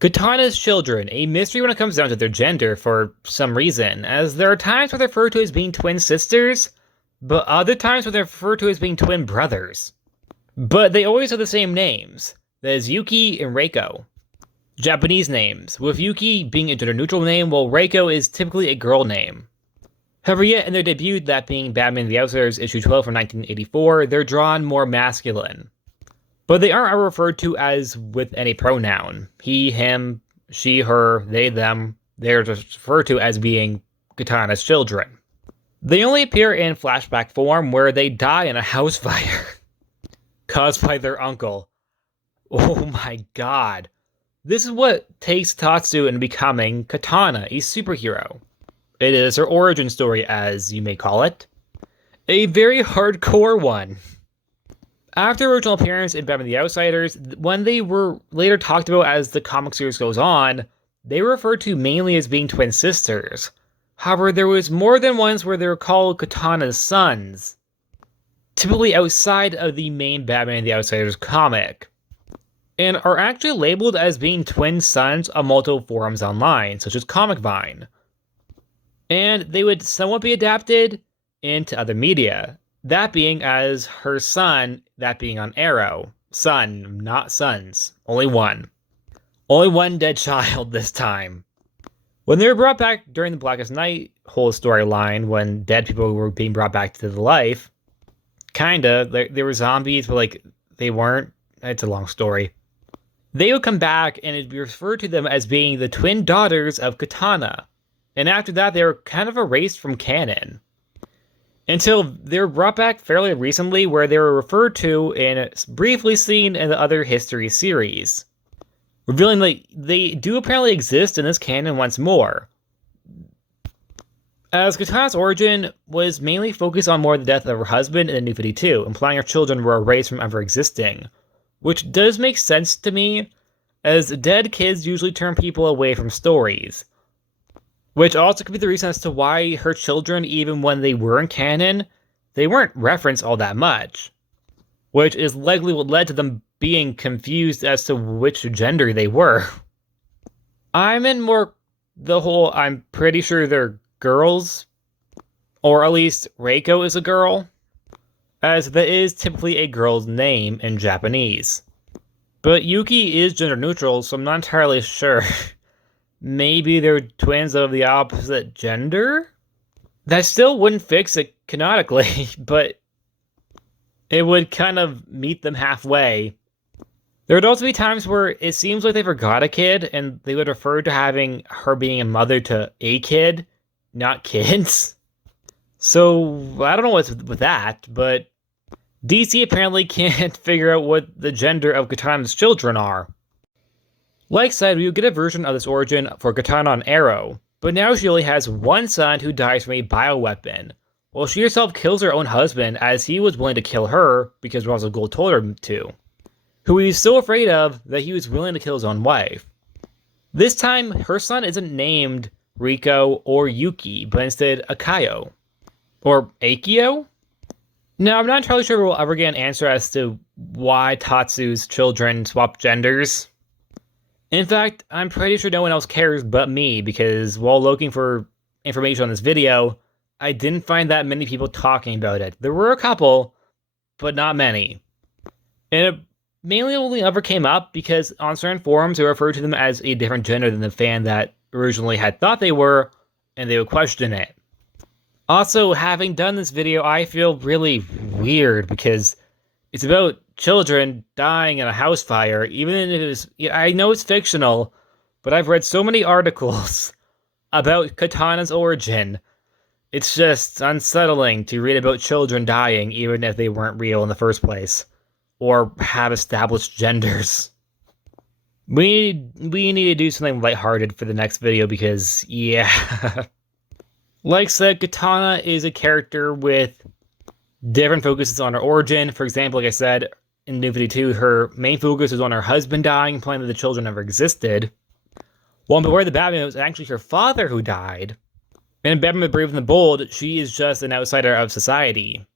Katana's children, a mystery when it comes down to their gender for some reason, as there are times where they're referred to as being twin sisters, but other times where they're referred to as being twin brothers. But they always have the same names. That is Yuki and Reiko. Japanese names, with Yuki being a gender-neutral name, while Reiko is typically a girl name. However, yet in their debut, that being Batman and the Outsiders issue 12 from 1984, they're drawn more masculine. But they aren't ever referred to as with any pronoun. He, him, she, her, they, them. They're just referred to as being Katana's children. They only appear in flashback form where they die in a house fire caused by their uncle. Oh my god. This is what takes Tatsu into becoming Katana, a superhero. It is her origin story, as you may call it. A very hardcore one. After original appearance in Batman the Outsiders, when they were later talked about as the comic series goes on, they were referred to mainly as being twin sisters. However, there was more than ones where they were called Katana's sons, typically outside of the main Batman the Outsiders comic, and are actually labeled as being twin sons on multiple forums online, such as Comic Vine. And they would somewhat be adapted into other media. That being as her son, that being on Arrow. Son, not sons. Only one. Only one dead child this time. When they were brought back during the Blackest Night whole storyline, when dead people were being brought back to the life, they were zombies, but they weren't. It's a long story. They would come back and it'd be referred to them as being the twin daughters of Katana. And after that, they were kind of erased from canon. Until they were brought back fairly recently, where they were referred to and briefly seen in the other history series, revealing that they do apparently exist in this canon once more. As Katana's origin was mainly focused on more the death of her husband in the New 52, implying her children were erased from ever existing, which does make sense to me, as dead kids usually turn people away from stories. Which also could be the reason as to why her children, even when they were in canon, they weren't referenced all that much. Which is likely what led to them being confused as to which gender they were. I'm in more the whole, I'm pretty sure they're girls. Or at least Reiko is a girl. As that is typically a girl's name in Japanese. But Yuki is gender neutral, so I'm not entirely sure. Maybe they're twins of the opposite gender? That still wouldn't fix it canonically, but it would kind of meet them halfway. There would also be times where it seems like they forgot a kid, and they would refer to having her being a mother to a kid, not kids. So, I don't know what's with that, but DC apparently can't figure out what the gender of Katana's children are. Like said, we would get a version of this origin for Katana on Arrow, but now she only has one son who dies from a bioweapon, while she herself kills her own husband as he was willing to kill her because Ra's al Ghul told her to, who he was so afraid of that he was willing to kill his own wife. This time, her son isn't named Reiko or Yuki, but instead Akayo. Or Akio? Now, I'm not entirely sure we'll ever get an answer as to why Tatsu's children swap genders. In fact, I'm pretty sure no one else cares but me, because while looking for information on this video, I didn't find that many people talking about it. There were a couple, but not many. And it mainly only ever came up because on certain forums they referred to them as a different gender than the fan that originally had thought they were, and they would question it. Also, having done this video, I feel really weird because it's about children dying in a house fire, even if it was, I know it's fictional, but I've read so many articles about Katana's origin. It's just unsettling to read about children dying, even if they weren't real in the first place, or have established genders. We need to do something lighthearted for the next video because, yeah. Like said, Katana is a character with different focuses on her origin. For example, like I said, in New 52, her main focus was on her husband dying, implying that the children never existed. While in Beware the Batman, it was actually her father who died. And in Batman the Brave and the Bold, she is just an outsider of society,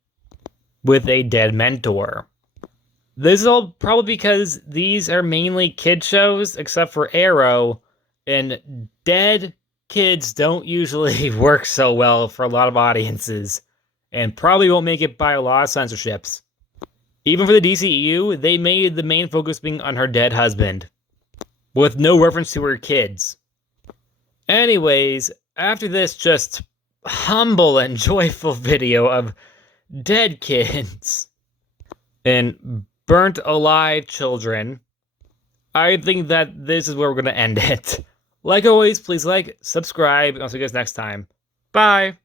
with a dead mentor. This is all probably because these are mainly kid shows, except for Arrow, and dead kids don't usually work so well for a lot of audiences, and probably won't make it by a lot of censorships. Even for the DCEU, they made the main focus being on her dead husband, with no reference to her kids. Anyways, after this just humble and joyful video of dead kids and burnt alive children, I think that this is where we're going to end it. Like always, please like, subscribe, and I'll see you guys next time. Bye!